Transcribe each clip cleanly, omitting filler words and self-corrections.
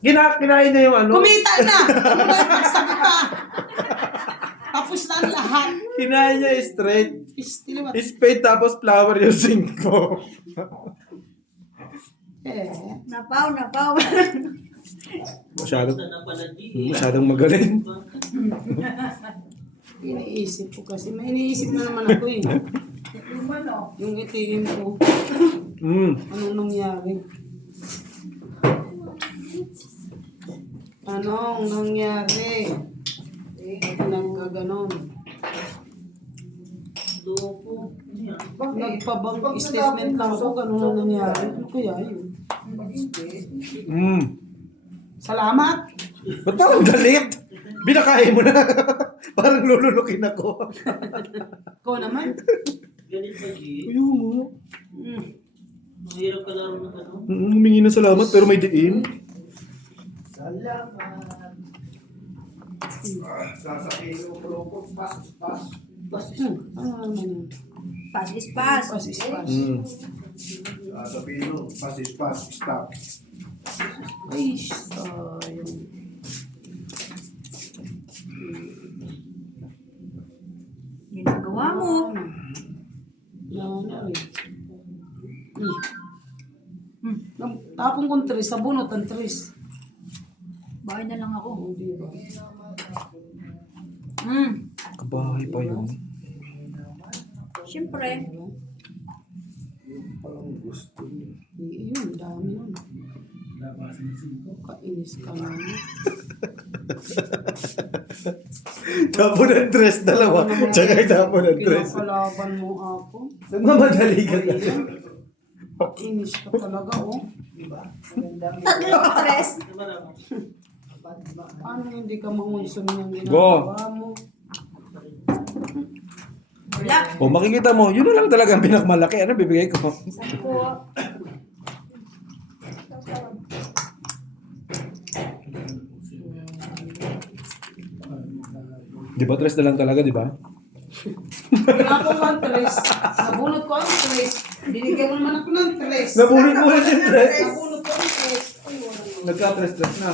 Kinain niya yung ano. Kumita na! Sabi pa! Tapos na ang lahat. Kinain niya straight. Istiliwat. Spade tapos flower yung 5. Eh. Napaw. Masyadong magaling. Iniisip ko kasi. May iniisip na naman ako eh. Yung itingin ko. Anong nangyari? Anong nangyari? Nagkaganon. Nagpabang statement lang ako. Ganun ang nangyari. Ano kaya yun? Salamat! Ba't parang galit? Binakain mo na. Parang lulunukin ako. Ikaw naman. Galit ba, G? Ayaw mo. Mahirap ka laro ng ano? Humingi na salamat pero may diin. Ano naman yun? Pass is pass. Pas is pas. Sabihin mo, pass is pass, stop. Ay, sayang. Ginagawa mo. Tapong kong tres, sa bunot ang tres. Bahay na lang ako. Hindi ba? Kabahay pa yun. Siyempre. Yun, dami nun. Kainis ka naman. Tapo ng dress, dalawa. Tsaka tapo ng dress. Kinakalaban mo ako. Nagmamadali ka na. Kainis ka talaga, oh. Tatlong tres. Paano hindi ka mangunsum yung Go. ginagawa mo? Wala. O makikita mo, yun na lang talaga ang pinakamalaki. Ano bibigay ko? Sabi ko. Di ba tres na lang talaga, di ba? Ako ang tres. Nabunot ko ang tres. Binigyan mo naman ako ng tres. Nabunot mo na yung tres. Nabunot ko ang tres. Ay, wala naman. Nagka-tres-tres na.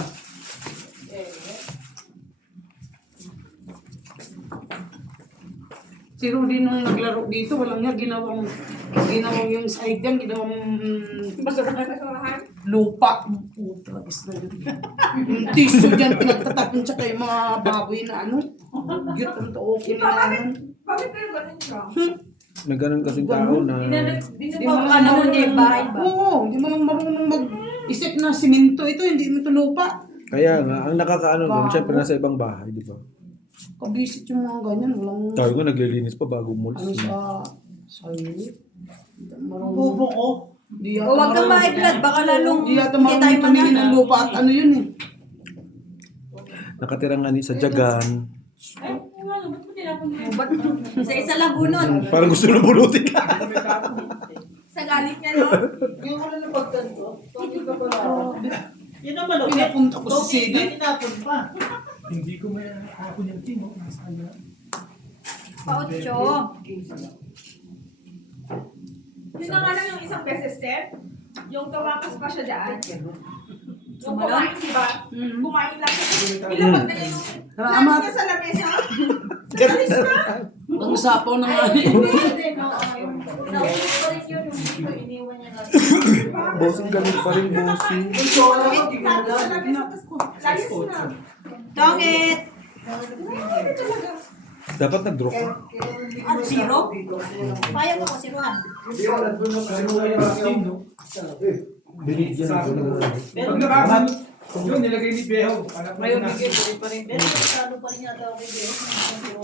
Si Rudy nung naglaro dito, walang nga ginawang yung side yan, ginawang lupa. Puta, is na yun. Yung tissue dyan, pinagtatapon siya kay mga baboy na ano. Gyut ang okay na naman. Bakit pero ganun siya? Nagkaroon kasing tao na... Di mo ka naman eh, bahay ba? Oo, hindi mo lang marunong mag-isip na simento ito, hindi mo ito lupa. Kaya nga, ang nakakaano doon, syempre nasa ibang bahay, di ba? Kabisit yung mga ganyan, walang Tayo nga naglilinis pa bago umalis. ano sa init. Marunong. Bobo ko. Di O wag kang ma-blood, baka lalong Di yata hindi tayo marunong tumingin ng manana. lupa at ano yun eh. Nakatira nga ni sa Jagan. Ba't isa-isa lang bunot. Parang gusto na bunutin ka. Sa galit niya, no? Yung wala na pagkanto, bakit ka pala? Yun ang malupit. Pinapunta ko sa CD. Tinapon pa. Hindi ko may ako yung tino. Nasa kanya. Pa-8. Yun na nga lang yung isang beses, Steph. Yung tawakas pa siya dyan. Yung Kumain? kumain, di ba? Mm. Kumain lang siya. Ilapag na niya yung Salamat. niya sa lamesa. Ang sapaw na nga eh. Bossing galit pa rin, bossing. Layas na. Tongit! Dapat nag-draw ka. Ano, zero? Payag ako, zerohan. Binigyan ako ng ano. Pag nakakan, yun nilagay ni Beho. Ngayon, bigay ko rin pa rin. Pero masyado pa rin yata ako kay Deo.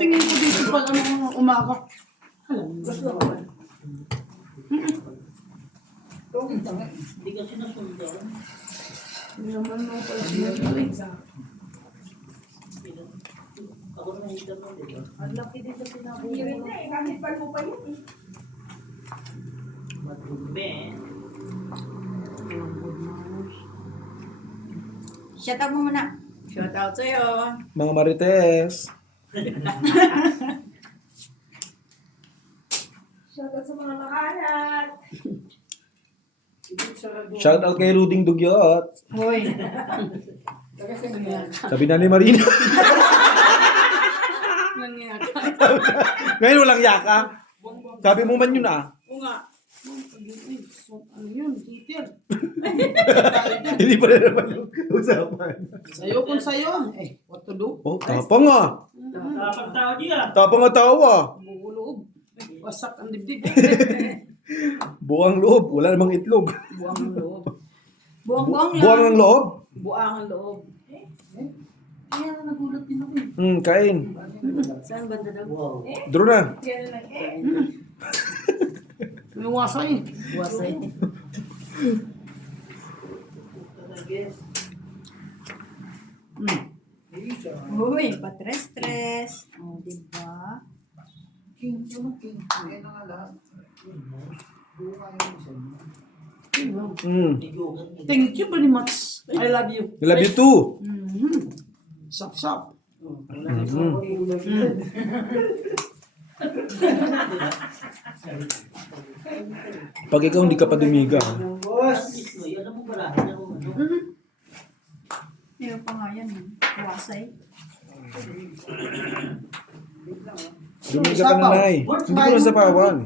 Tingin ko dito pag ano umaga. Alam mo. Hindi kasi nasundan. Hindi naman mo pala siya. Ako na nakita mo, di ba? Ang laki din kasi na Hindi rin na eh. Kahit pa pa yun eh. Ben. Shut up mo muna. Shout out sa'yo. Mga Marites. Shout out sa mga makalat. Shout out kay Ruding Dugyot. Hoy. Sabi na ni Marina. Nangyayaka. Ngayon walang yaka. Sabi mo man yun ah. Oo nga. Ano yun? Peter. Hindi pa rin naman yung usapan. Sayo kung sayo. What to do? Oh, tapang ah. Kapag tao niya. Tapang nga tao ah. Bubuloob. Wasak ang dibdib. Buang loob. Wala namang itlog. Buwang ang loob. Buwang-buwang lang. Buang ang loob. Buang ang loob. Kaya nagulat din ako eh. Kain. Saan banda daw? Wow. Duro na. Kaya na lang May wasay. Wasay. Uy, patres-tres. O, diba? Thank you very much. I love you. I love you too. Sap-sap. Pag ikaw hindi ka pa dumiga. Boss! Alam mo barahin ako ano? Meron pa nga yan. Wasay. Dumiga ka na, Nay. Hindi ko na sapawan.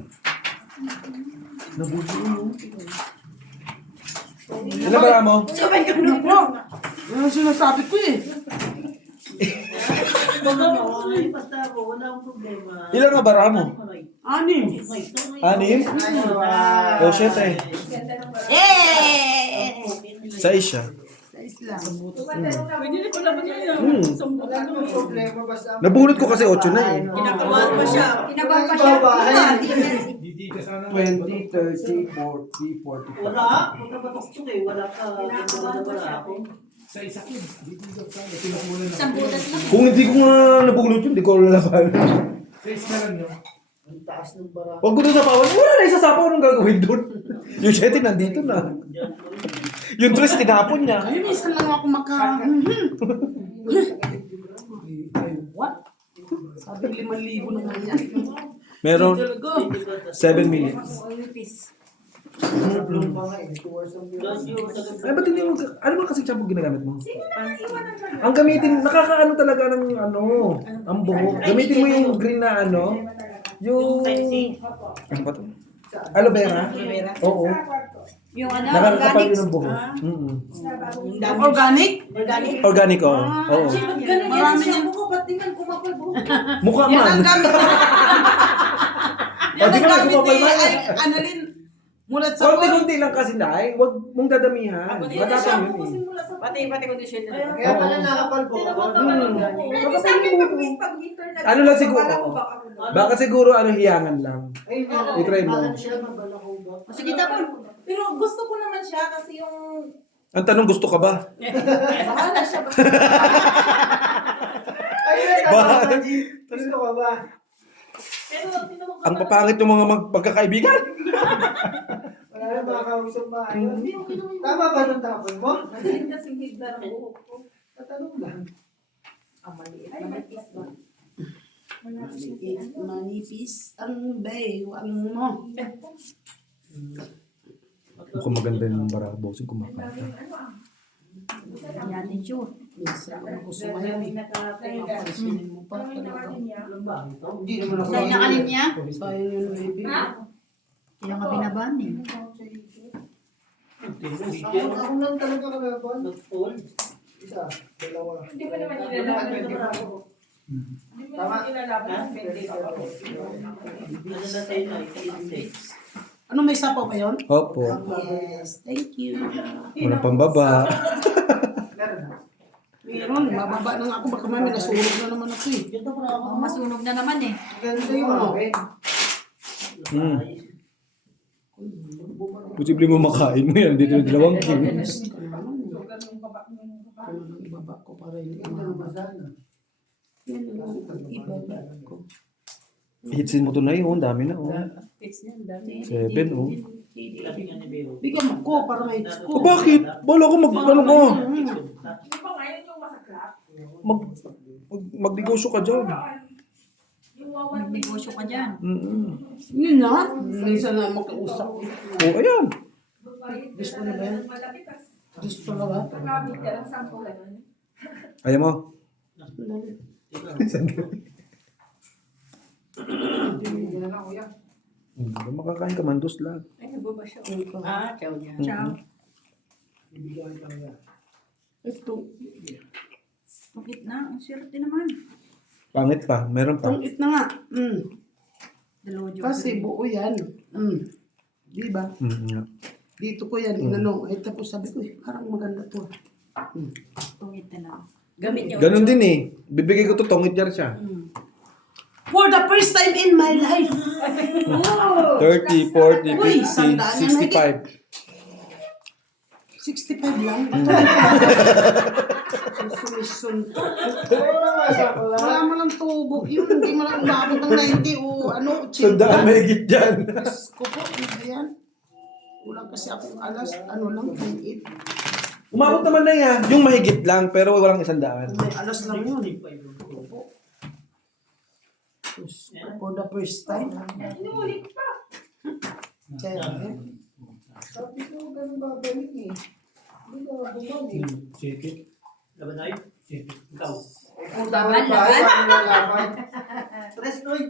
Ilan ba mo? Sabay ka na po. Yan ang sinasabi ko eh. Basta ako, wala akong problema. Ilan nga bara mo? Anim. 6? O, 7. Eh! 6 siya. Pwede na ko naman yun. Nabunot ko kasi 8 na eh. Kinakabahan pa siya. Kinabahan pa siya. Hindi ka sana. 20, 30, 40, 45. Wala. Huwag ka batok eh. Wala ka. Wala ako. Sa isa ko. Hindi ka sana. Pinukulan na. Isang butas lang. Kung hindi ko nga nabunot yun, hindi ko lalaban. Sa isa lang yun. Huwag ko doon sapawan. Wala na isasapaw. Anong gagawin doon? Yung 7 nandito na. Yung 3 tinapon niya. Ay, minsan lang ako What? Sabi 5,000 naman yan. Meron Talaga. 7 minutes. Ay, ba't hindi mo, ano ba kasi shampoo ginagamit mo? Ang gamitin, nakakaano talaga ng ang buhok. Gamitin mo yung green na yung, ano ba to? Aloe vera? Oo. Yung ano, Nakakapal organics. yun ng buhok. Organic? Organic. Organic, oo. Oo. Marami yan. Mukha Yan man. ang gamit. O, Yan di ang ka na gamit kumapal ni man. Annalyn. Mulat sa Konti-konti lang kasi na, huwag mong dadamihan. Matapang yun eh. Pati condition na. Kaya pala nakapal po. Pwede sa akin pag winter na. Ano lang siguro, baka siguro hiyangan lang. I-try mo. Sige, tapon. Pero gusto ko naman siya kasi yung Ang tanong, gusto ka ba? bahala siya. Bakit? Gusto ka ba? Pero tinawag ko Ang papangit ng mga magkakaibigan. Wala na makakausap maayos. Tama ba ng tapon mo? Hindi kasing higda ng buhok ko. Tatanong lang. Ang maliit. Ay, matis ba? Manipis ang bay. Ano mo? Mukhang maganda yung bara. Bossing kumakanta. Yan din siya. Minsan ako gusto mo yan. Papansinin mo pa. Hindi naman ako. Saan nakalin niya? Sayang yun, baby. Kaya nga binaban eh. Ako lang talaga kalaban. Nag-fall. Isa, dalawa. Hindi mo naman ilalaban yung bravo ko. Hindi mo naman ilalaban yung pwede ka. Ano na tayo na? 86. Ano, may sapaw ba yun? Opo. Yes, thank you. Walang pambaba. Meron, bababa na nga ako. Baka may nasunog na naman ako eh. Ganda pa ako. Oh, masunog na naman eh. Ganda yung akin. Posible mo makain mo yan. Dito yung dalawang king. Ibaba ko para hindi mahaba. Yan lang, ibaba ko. Hitsin mo to na yun. Dami na. Fix niyan, dami. 7 Sabi nga ni Beo. Bigyan mo ko para ma-hits ko. Bakit? Bala ko ano ko. Hindi ba ngayon yung masaklap? Magnegosyo ka dyan. Yung wawan Nagnegosyo ka dyan. Mm-mm. Yun na. Minsan na makausap. O, ayan. Maliit Gusto ka mo ba yan? talaga ng malaki, tas Gusto na ba? kakamit ka ng 10 ganun. Ayaw mo? Hindi na lang, kuya. Makakain ka man, dos lang. Ay, nababa siya. Ah, chow niya. Ciao. Bibigyan kita, kuya. Ito. Bakit na? Ang swerte naman. Pangit pa, meron pa. Itong it na nga. Dalawa dyan. Kasi buo yan. Di ba? Nga. Dito ko yan, inano. Ay tapos sabi ko, parang maganda to. Tungit na lang. Gamit niya. Ganon din eh. Bibigay ko to, tongit jar siya. For the first time in my life. 30, 40, Uy, 50, sandaan na 65. 65 lang. Sumission. Oo naman, sa pala. Wala mo lang tubo. Yun, hindi mo lang umabot ng 90 o ano, 80. Sandaan may higit dyan. Diyos ko po, ano ba yan? Wala kasi akong alas, ano lang, 28. Umabot naman na yan. Yung mahigit lang, pero walang isandaan. May alas lang yun. Opo. Diyos ko, for the first time. Inulit pa. Kaya, Sabi ko, ganun babalik eh. Hindi ka bumalik. Laban tayo? Ikaw. Puta ka ba? Ano na laban? Tres, Noy.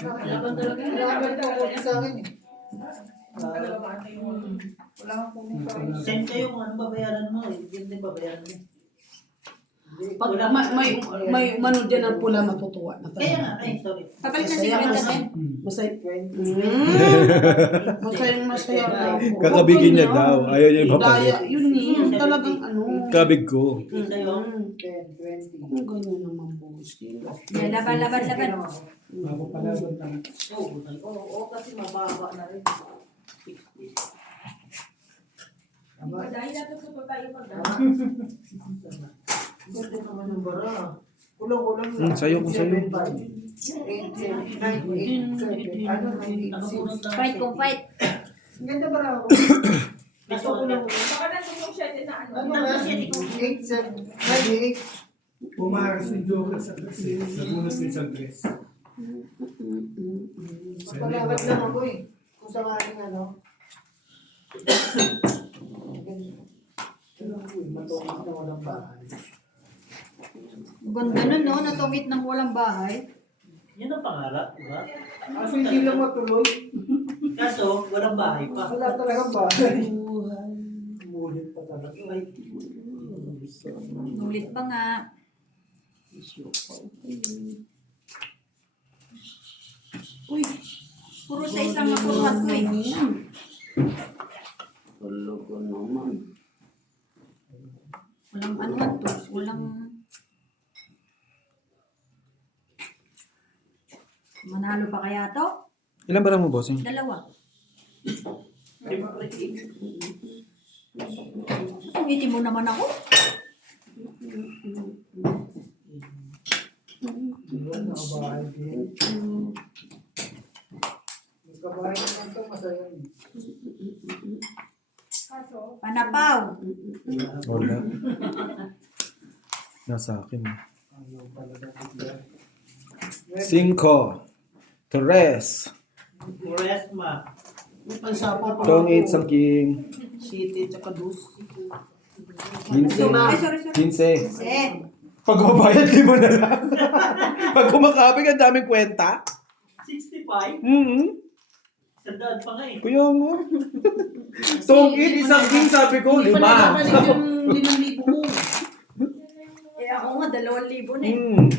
Laban talaga. Laban ko kunin sa akin eh. Wala kang kunin sa akin. Send kayo kung ano babayaran mo. Yun din babayaran mo. pag may umano dyan ang pula, matutuwa na Kaya tayo. nga, ay, sorry. Papalit na Masaya, 50 masaya. din. Masaya. 20. Masayang masaya daw. Kakabigin niya daw. Ayaw niya Daya, ipapalit. yun eh. Yung talagang ano. Kabig ko. Yung sa'yo. 10, 20. Kung ganyan naman boss. Yeah, laban. Oo, kasi mababa na rin. 60. Diba, dahil natututo tayo mag Ito naman yung bara. Kulang-kulang lang. Sayo ko sa'yo. 7, 8, 7, 9, 8, 7. Ano, 9, 8, 6. Fight kung fight. Ang ganda bara ako. Kaso Gusto ko lang. Baka nandun yung 7 na ano. Ano na? 8, 7, 9, 8. Pumakas ni Joker sa kasi nagunas ni sa dress. Magpalawat lang ako eh. Kung sakaling ano. Matulog na walang bahay. Ganda nun, no? Natungit ng walang bahay. Yun ang pangarap, di ba? Kaso hindi lang matuloy. Kaso, walang bahay pa. Wala talagang bahay. Buhay. Umulit pa talaga. Nulit pa nga. Uy, puro sa isang mapuruhan ko eh. Tulog ko naman. Walang anuhan to. Walang... Manalo pa kaya to? Ilan ba mo, bossing? 2. Siyempre, Tungitin mo naman ako. Yun, nakabahay din. Magkabahay naman ito, masaya rin. Kaso, Panapaw. Wala. Nasa akin. Ayaw talaga bigla. 5. Tres. Resma. May pansapaw pa. Tong 8 sang king. City, tsaka dus. 15. Ay, sorry. 15. Eh, Pag mabayad, 5 na lang. Pag kumakabig, ang daming kwenta. 65? Sandaan pa nga eh. Kuya mo. Tong 8, isang king, sabi ko, Hindi pa 5. nagkakalit yung 5,000 ko. eh ako nga, 2,000 na eh. Yun.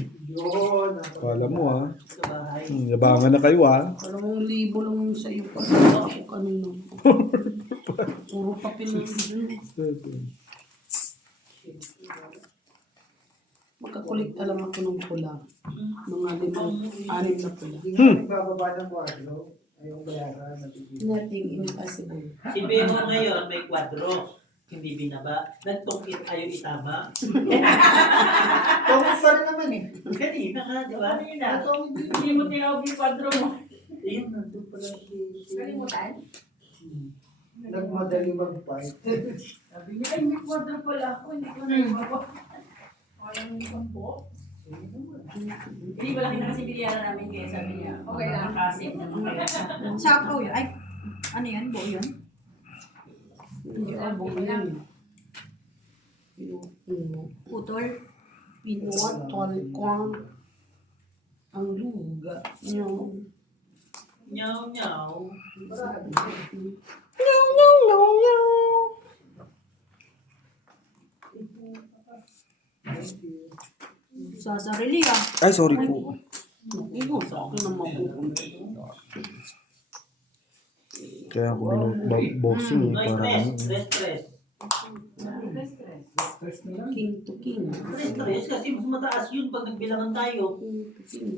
Kala mo ha. Sa bahay. Yabangan na kayo ha. Alam mo, 1,000 lang yung sa'yo pa. Ako kanina. Puro papel lang yun. Magkakulikta lang ako ng pula. Mga 5, 6 na pula. Hindi nga nagbababa ng kwadro. Ayaw bayaran. Nothing impossible. Si Bemo ngayon may kwadro. Hindi binaba. Nagtungkit ayaw itama. Tawag pa rin naman eh. Kanina ka, di ba? Tawag din. hindi mo tinawag yung kwadro mo. Ayun, nandun pala si... Kalimutan. Nagmadali mag-fight. Sabi niya, ay may kwadro pala ako. Hindi ko na yung bago. Ayaw yung sampo. Hindi wala kita kasi biliyaran namin kaya sabi niya, Okay lang. nakasave naman kaya. Sakto yun. Ay, ano yan? Buo yun? Hindi abong yan. Putol. Pinotol ko ang luga. Yung Nyaw, nyaw. Sasarili ah. Ay, sorry po. ito sa akin na mapupunta. Kaya ako boxing No stress, stress. Stress na lang. King to king. Stress kasi mas mataas yun pag nagbilangan tayo. King to king.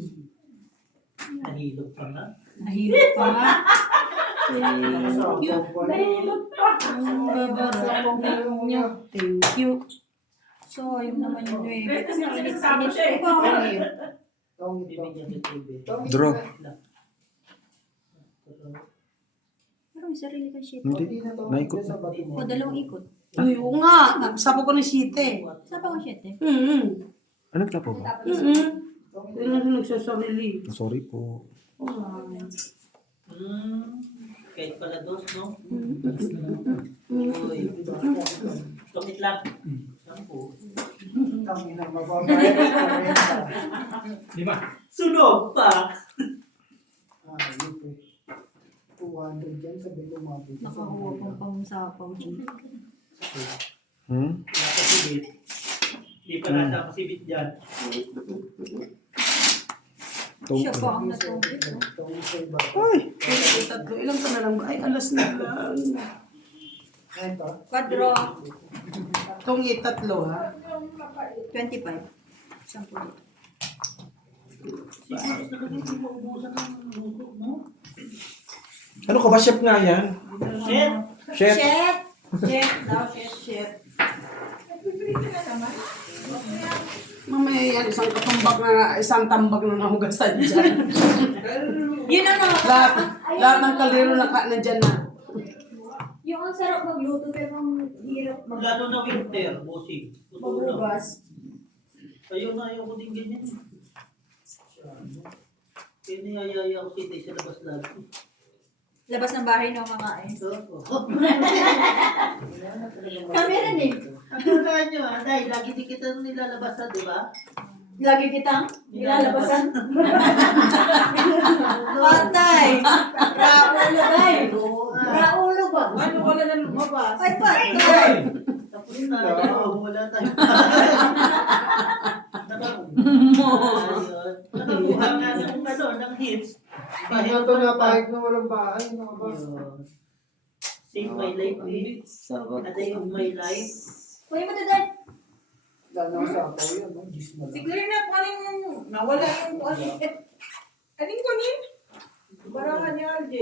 Nahilog pa nga. Nahirap pa nga. Thank you. Ang babarang niyo. Thank you. So, yun naman yung nuebe. Kasi nagsasama siya eh. Ikaw, Bibigyan ng TV. Draw. pero may sarili ka shit. Hindi. Naikot na. O, dalawang ikot. Ay, oo nga. Nagsapo ko ng site. Saan pa ko shit eh? Ano tapo ba? Kaya na nagsasarili. Sorry po. Kahit pala dos, no? Uy. Tumit lang. Sampo. Tangin ang mababayad ng 5. Sunog pa! Ayun po. 200 dyan, sabi ko mabit. Nakakuha pang pangsapaw. Nakasibit. Hindi pa nasa kasibit dyan. Siya pa ang natungkit. Ay, tatlo. Ilang ka na lang ba? Ay, alas na lang. Ito. Quadro. Tungi tatlo, ha? 25. Sampo dito. Siguro na kasi hindi maubusan ng luto, no? Ano ka ba? Chef nga yan? Shit! Chef. Shit! Shit! Daw, shit, shit. Nagpiprito na naman. Mamaya yan, isang tambak na nahugasan dyan. Yun ang lahat ng kalero nandyan na. yung ang sarap magluto pero ang hirap Lalo na winter, bossing. Totoo lang. magbugas. Ayaw ko din ganyan. Kaya niyayaya ko si Tay sa labas lagi. Labas ng bahay no mga eh. Oo. Kami rin eh. Tandaan nyo dahil lagi din kita nilalabasan, di ba? Lagi kitang nilalabasan. Patay! Raulo ba eh? Raulo ba? Ano wala na lumabas? Ay, patay! Tapos na, wala tayo. Nakakuha na ng ng hits. Kahit ito na pahig na walang bahay. Mga boss. Save my life eh. A day of my life. Kuya mo dadan. Dahil na sa apaw yan. No? Gis na Si lang. Claire na kung anong nawala yung ano. Aling ko niya? Barangan niya, RJ.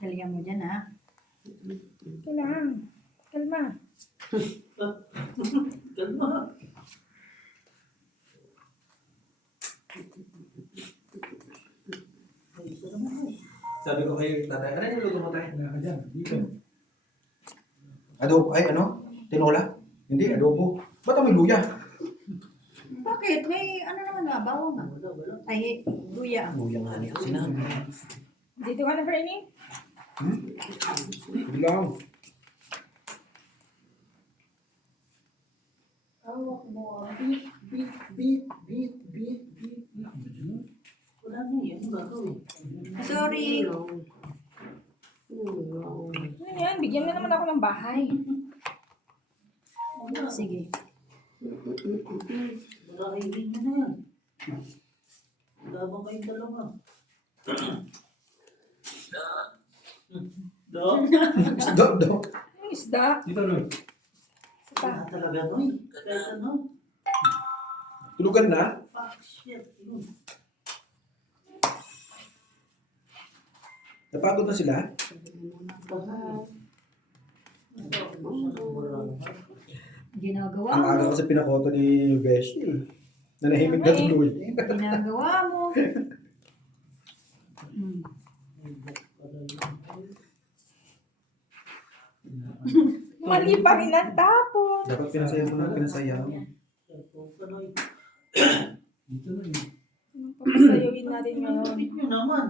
Halika mo dyan ha. Kailangan. Kalma. Kalma. Sabi ko kayo, tatay, ano yung luto mo tayo? Wala ka dyan. Dito. Adobo, ay ano? Tinola? Hindi, adobo. Ba't may luya? Bakit? May ano naman na, bawang nga. Ay, luya. Luya nga niya. Sinabi. Dito ka na, Fernie? Bilang. Hawak mo ang beat, beat, beat, beat, beat, beat. Wala na yan, gagawin. Sorry. Ano yan? Bigyan mo naman ako ng bahay. Sige. Wala kayo din na yan. Labang kayong dalawa. Do? Dog, dog. Yung isda. Dito, Lord. Wala talaga no eh. Kahit ano. Tulugan na? Fuck shit. Yun. Napagod na sila? Ginagawa Ang mo. aga ko sa pinakoto ni Beshi. Nanahimik na tuloy. Ginagawa mo. Mali pa rin ang tapon. Dapat pinasaya mo na, pinasaya. Dito na yun. natin ngayon. Kapit nyo naman.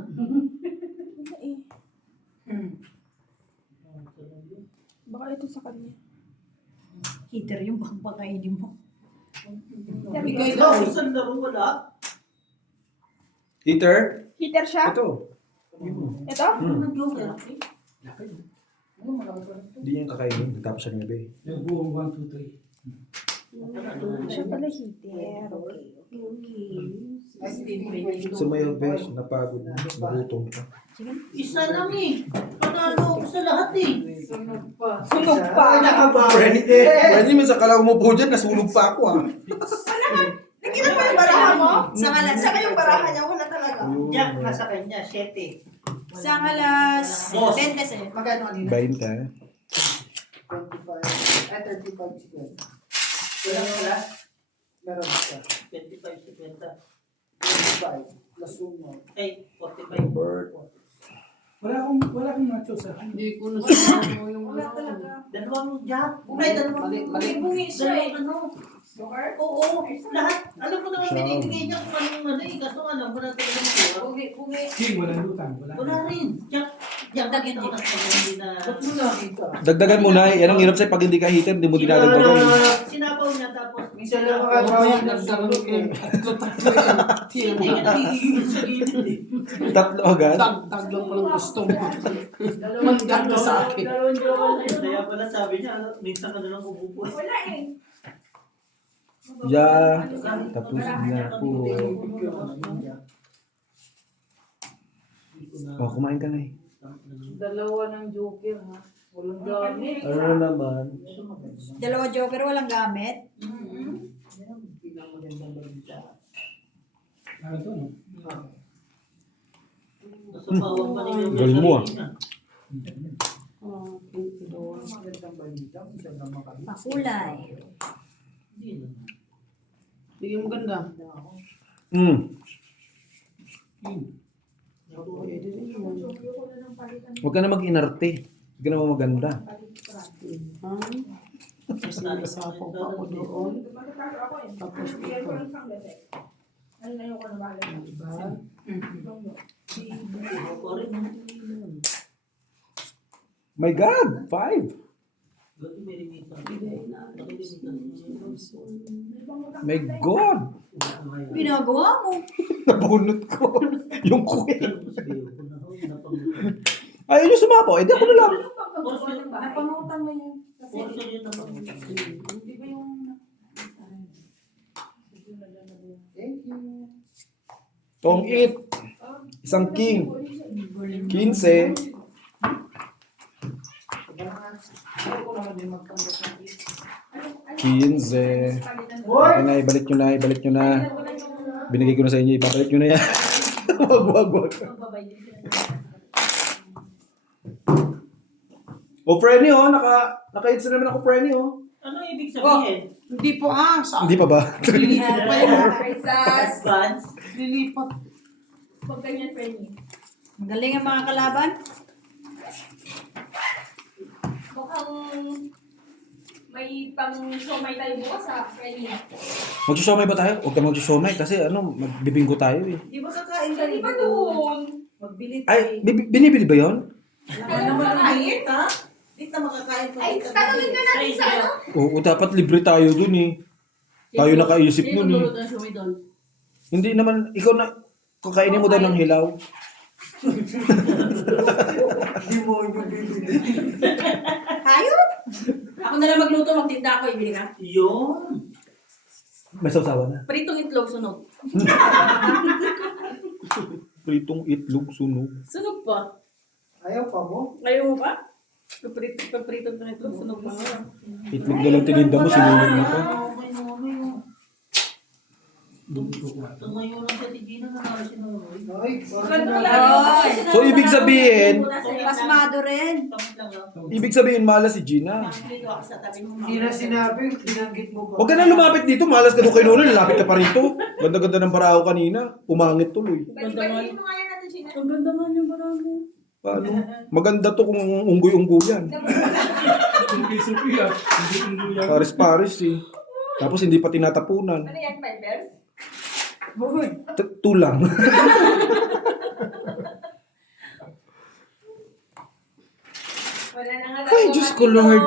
Baka ito sa kanya. Heater yung pagpakainin mo. Bigay Ikaw, daw. isang laro wala. Heater? Heater siya? Ito. Ito? Ano joker? Hindi niya kakainin. Tapos siya ngayon. Yung buong 1, 2, 3. Siya pala heater. Okay. Sumayaw, besh. Napagod na. Nagutom ka. Isa lang eh. Panalo ako sa lahat eh. Sunog pa. Sunog pa. Friend, friend, minsan kala umupo dyan, nasunog pa ako ah. Nakita mo yung baraha mo? Saka yung baraha niya, wala talaga. Jack, nasa kanya, 7. Isang alas Boss. 20 eh. Magkano kanina? 20. 25. 35 chicken. Wala wala. Meron siya. 25, 50. 25. Plus 1. Ay, 45. Bird. Wala akong nacho sa Hindi ko nasama yung Wala talaga. Dalawang Jack. Ay, dalawang. Bungi siya eh. Dalawang ano. Oo, lahat. Alam ko naman binibigay niya kung anong eh. Kaso alam ko na talagang kuha. Bugi. King, walang lutang. Wala rin. Jack, Dagdagan ito mo. kasi hindi na... Ba't mo nakita? Dagdagan mo na. Yan ang hirap sa'yo pag hindi ka heater, hindi mo dinadagdagan. Sinapaw niya tapos... Minsan lang Mamaya makakawin ng nagdaroon sulok ko eh. Hindi ka nagigigil sa gilid eh. Tatlo agad. Dagdag lang palang gusto mo. Mandag ka sa akin. Kaya pala sabi niya, minsan ka na lang umupo. Wala eh. Ya, tapos na po. Oh, kumain ka na eh. Dalawa ng joker ha. Walang gamit. Ano naman? Dalawa joker, walang gamit. Ano to, no? Nasumawang pa rin yung Galing mo, ah. Pakulay. Hindi na. Bigyan mo ganda. Huwag ka na mag-inarte. Huwag ka na maganda. Kasi nasapaw pa ako doon. Magkakaro ako eh. Tapos Bigyan ko ito. lang isang beses. Ano na yung kanabala? Diba? Ako rin. My God! 5! Gati may remitan. My God! Ginagawa mo. Nabunot ko. Yung queen. Ayaw nyo sumapo. Eh, di ako na lang. Napangutang na yun. Di ba yung... Thank you. Tong it. Isang king. 15. Ako naman din magtanggap ng 15. Hoy! Okay na, ibalik nyo na, ibalik nyo na. Binigay ko na sa inyo, ibabalik nyo na yan. Wag. O, Frenny, oh, naka-hits na naman ako, Frenny, oh. Ano ibig sabihin? Hindi po sa Hindi pa ba? lilipat pa yun. Prisas. Advance? Lilipat. Huwag ganyan, Penny. Ang galing ang mga kalaban. Mukhang may pang-shomay tayo bukas sa Penny. Magsusomay ba tayo? Huwag ka magsusomay kasi magbibinggo tayo eh. Di ba kakain ka Di ba doon? Magbili Ay, binibili ba yun? Kaya naman kakain? ha? Di na makakain pa. Ay, tatanungin ka natin sa ano? Oo, dapat libre tayo dun eh. Tayo nakaisip nun eh. ng shumay doon? Hindi naman, ikaw na, kakainin mo daw ng hilaw. Hindi mo yung bibili. Hayop? Ako na lang magluto, magtinda ako, ibili ka. Yun. May sausawa na. Pritong itlog, sunog. Pritong itlog, sunog. Sunog pa. Ayaw pa mo? Ayaw mo pa? Pritong ng itlog, sunog pa nga. Itlog na lang tininda mo, sinunog mo pa. Tumayo lang sa Tigina na nakasinunod. Ay, So, ibig sabihin, Pasmado rin. ibig sabihin, malas si Gina. Dito ako sa tabi mo. hindi na sinabi, binanggit mo pa. Huwag ka na lumapit dito, malas ka doon kay Nono, lalapit ka pa rito. Ganda-ganda ng paraho kanina, umangit tuloy. Balik mo nga yan natin, Gina. Ang ganda nga niya marami. Paano? Maganda to kung unggoy-unggoyan. Suki-suki ah. Hindi yan. Paris-paris eh. Tapos hindi pa tinatapunan. Ano yan, Vipers? Uy. Tulang. Wala na nga Ay, tayo Diyos ko, matino. Lord.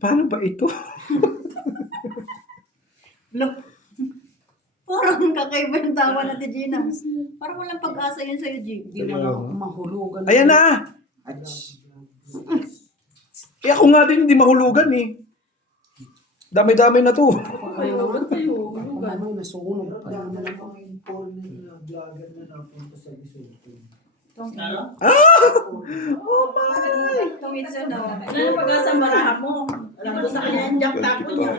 Paano ba ito? Look. Parang kakaiba yung tawa natin, Gina. Parang walang pag-asa yun sa'yo, G. Hindi mo lang ako mahulugan. Ayan na! Eh ako nga din hindi mahulugan eh. Dami-dami na to. Mahulugan tayo. Ano, nasunog pa Wala naman na ako. mga informal na vlogger na napunta sa Isulto. Ano? Oh my! Itong it's ano, Ano ang pag-asa ang barahan mo? Alam ko sa kanya yung jack tapo niya.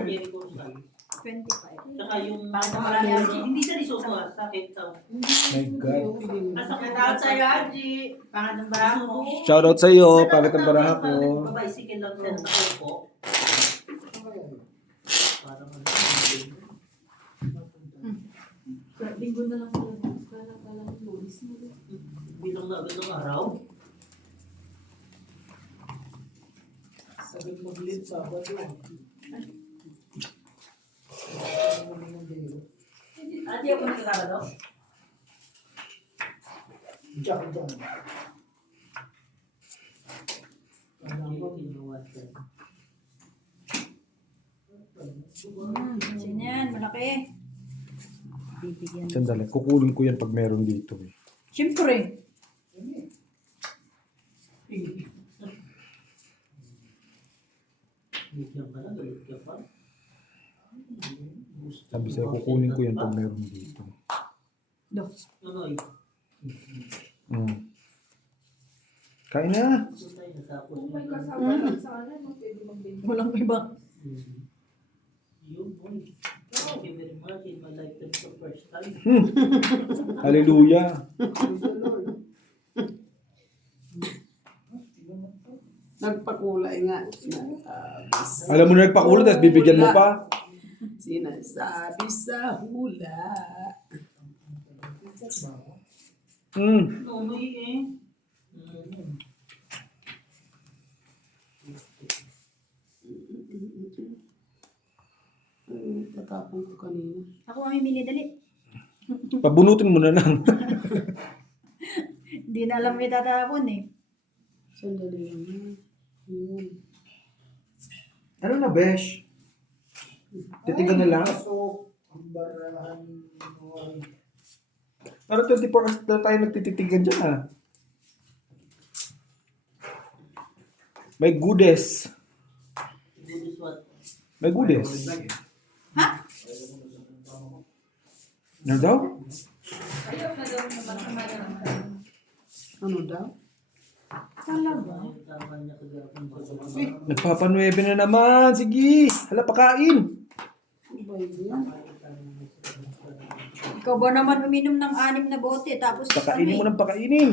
25. Tsaka yung marami, Haji. hindi sa Lesotho sakit sa My God. nasa Shoutout sa'yo, Haji. Pangat ng baraha mo. Shoutout sa iyo, pangit ang baraha ko. Babicycle lang siya sa upo. Parang Linggo na lang pala. Kala Lunes na. bilang na agad ng araw. Sabi mag-lead Sabado. Ate, ako na Sabado. Jack John. Sino yan? Malaki. Bibigyan. Sandali, kukunin ko yan pag meron dito eh. Siyempre. Bigyan ka na, galit ka pa. Sabi sa'yo, kukunin ko yan pag meron dito. Ano eh, Mm. Kain na! gusto tayo natapos. Kung may kasama lang sana, no, pwede magbenta. Walang iba. Yun, boy. Thank you very much in my lifetime for first time. Hallelujah! Nagpakulay nga. Alam mo na nagpakulot, tapos bibigyan mo pa. Sinasabi sa hula. Mm. Unoy eh. Tatapon ko kanina. Ako mamimili, dali. Pabunutin mo na lang. Hindi na alam may tatapon eh. Sandali lang. Yun. Ano na, Besh? Titigan na lang? So, ang barahan mo ay Ano 24 hours na tayo nagtititigan dyan ah. May goodies. This is what May goodies. Ha? Ano daw? Ayaw na daw naman naman naman. Ano daw? Talaga? yung tama niya kagapon sa Nagpapanuebe na naman. Sige. Hala, pakain. Ano ba yun? Ikaw ba naman uminom ng 6 na bote tapos Pakainin mo ng pakainin.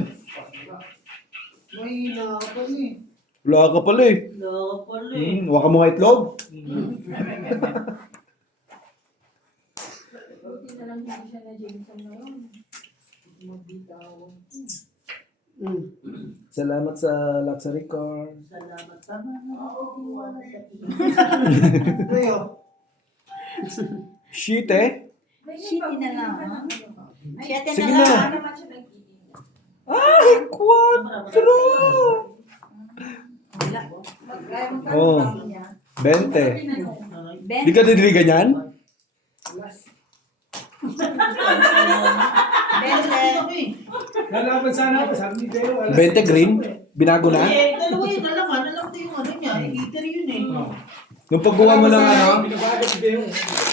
mahina ka pa eh. Wala ka pala eh. Loko pala eh. Waka mo nga itlog. Buti na lang hindi siya na Jameson na yun. Salamat sa luxury car. Salamat sa mga nagtitiwala sa iyo. Leo, Shit eh. Shitty na lang, ha? Shitty Sige na lang. na. Ano naman siya nag-iingat. Ay, quattro! Wala. Kaya mo Oh. niya. 20. Ben, Di ka didiligan yan? Lalaban sana ako, sabi ni Deo. 20 green? Binago na? Eh, dalawa yun, alaman. Alam ko yung ano niya, heater yun eh. Nung paggawa mo ng ano, Binabago si Deo.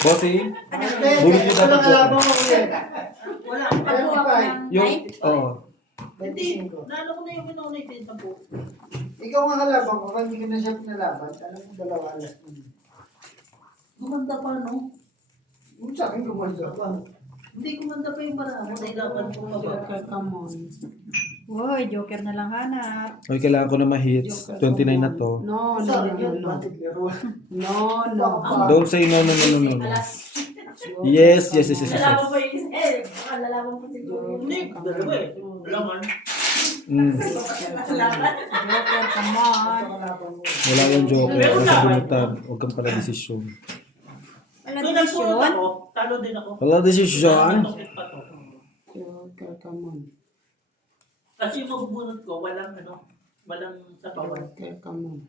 bossing, Hindi, Bunot niyo dapat walang po. alaban ko ulit. Wala. pagkuha ko ng yung, night. oo. Hindi, 25. lalo ko na yung minuna yung po. Ikaw nga kalaban ko, kung hindi ka na siya pinalaban, alam mo dalawa alas mo. Gumanda pa, no? Kung sa akin gumanda pa. Hindi, gumanda pa yung para mo. Dahil dapat po pa ba? Come on. Woy, joker na lang hanap. Okay, kailangan ko na ma-hits. 29 na to. No, no, Sa akin no, yun, no. bakit laro? No, no. Don't say no, no, no, no, no. Alas. Yes, yes, yes, yes, yes. Lalaban pa yung lalaban pa siguro. Hindi, dalawa eh. Alaman. Mm. Joker, come on. Wala yung joker. Nasa bunutan. Huwag kang pala desisyon. Wala So, desisyon. nagpulot ako. Talo din ako. Wala desisyon. Natokit pa to. Kaya, come on. Kasi yung mabubunot ko, walang sapawan. Kaya, come on.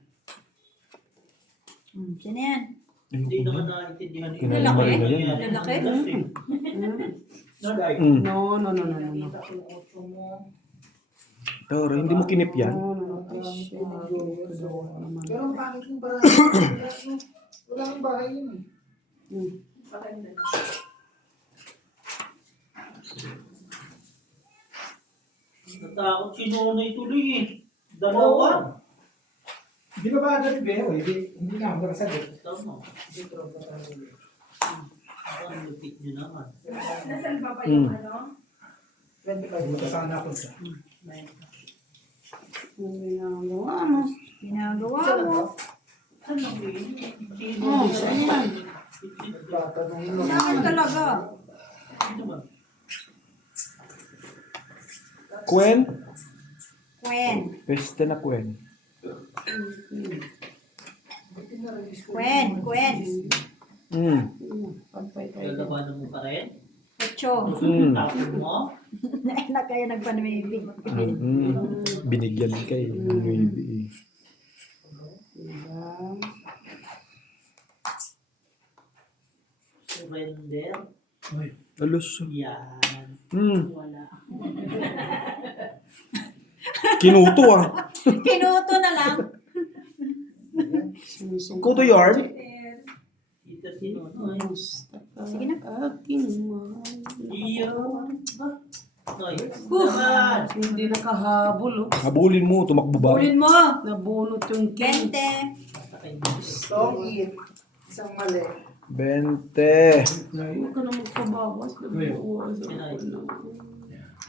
Sino yan? Hindi naman naiintindihan yun. Lalaki? Yan. Lalaki? No, like. No. Pero hindi mo kinip yan. No. Ay, shit. Pero ang pangit yung parang wala kang bahay yun eh. Natakot si Nonoy tuloy eh. Dalawa. Di ba ba agad Beo? Hindi na ako nakasagot. Tama. Ang lupit nyo naman. Nasalba pa yung ano? 25 mo sana ako sa. Ang ginagawa mo. Ginagawa mo. Ano yun? Oh, saan yan? Tatanungin mo. Saan talaga? Ano ba? Kwen? Kwen. Peste na Kwen. Kwen. Pagpay-pay. Gagabanan mo pa rin? Pecho. Tapos mo? Na kayo nagpanumibig. Binigyan kay Nuibi. Diba? Surrender? Alos. Yan. Wala. Kinuto ah. Kinuto na lang. Kuto yarn? Ito si Nonoy. Sige na. Aking mahal. Iyo. Noy. Naman. Hindi nakahabol, oh. Habulin mo, tumakbo ba? Ulin mo. Nabunot yung king. 20. Don't eat. Isang mali. 20. Huwag ka na magpabawas. Nabuwas ako na.